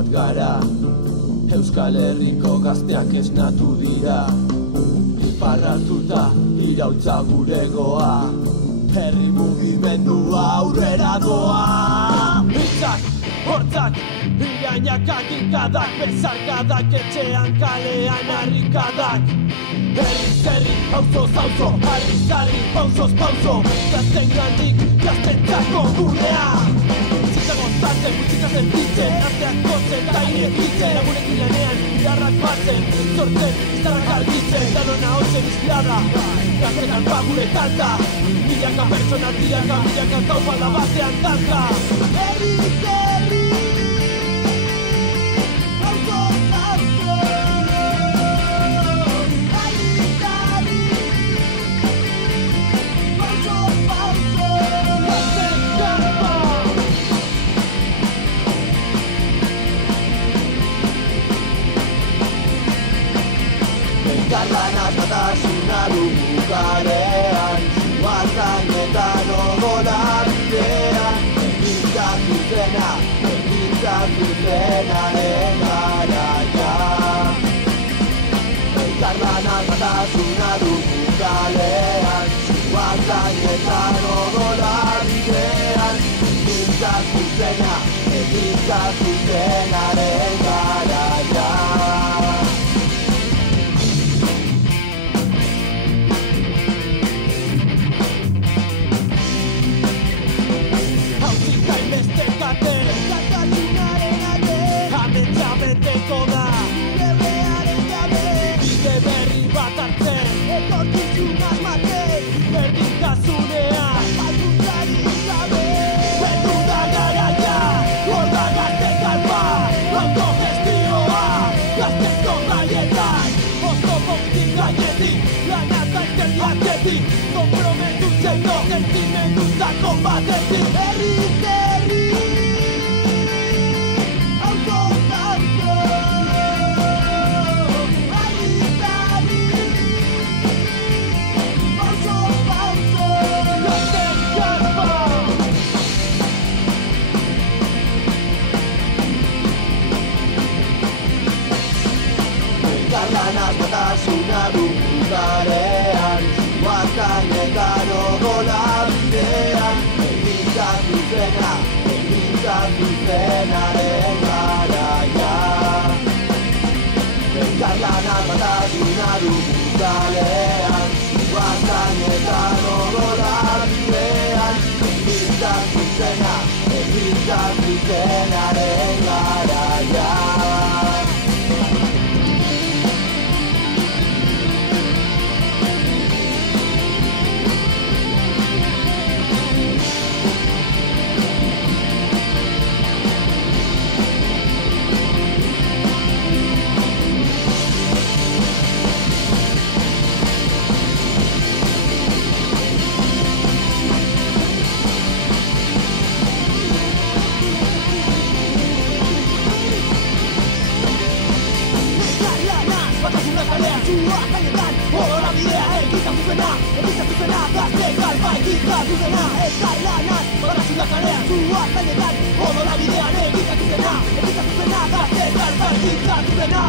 bat gara, Euskal Herriko gazteak esnatu dira, ipar hartuta iraultza guregoa, herri mugimendua aurrera doa. Hitzak, hortzak, irainak agikadak, bezarkadak, etxean kalean harrikadak. Herriz herri, pausoz auzo, harriz harri, pausoz pauso, gaztengandik gaztentzako gunea. Zitza gozatzen, gutxika sentitzen, arteak gotzen, eta irekitzen, lagunekin lanean, bilarrak batzen, zortzen, izarrak argitzen, danona hotzen izpiada, gazten alpa gure talka, milaka pertsona tiraka, milaka taupala batean talka. Herriz herri, pausoz auzo, harriz harri, pausoz pauso, gaztentzako. Elkarlanaz batasuna dugu garean, Zuazainetan odola bidean, Egintzatu zenaren garaia. Elkarlanaz batasuna dugu garean, Zuazainetan odola bidean, Egintzatu zenaren garaia. Katalinaren alde, ametsa beteko da, lebrearen gabe, bide berri bat hartzen, etorkizun asmatzen, berdintasunean, alduntari gabe. Beldu da garaia, hor da gazte kalpa, autogestioa, gaztezko gaietan, oztopoktik gainetik, lanataiken jaketik, komprometutzen do, sentimendutzako batetik. Herriz herri, Elkarlanaz batasuna dugu garean, Zuazainetan odola bidean, Egintzatu zenaren garaia. Elkarlanaz batasuna dugu garean, Zuazainetan odola bidean, Egintzatu zenaren garaia. Zuazainetan, odola bidea, egitzatu zena, gazte kalpa egitzatu zena. Elkarlanaz batasuna kalean, Zuazainetan, odola bidea, egitzatu zena, gazte kalpa egitzatu zena.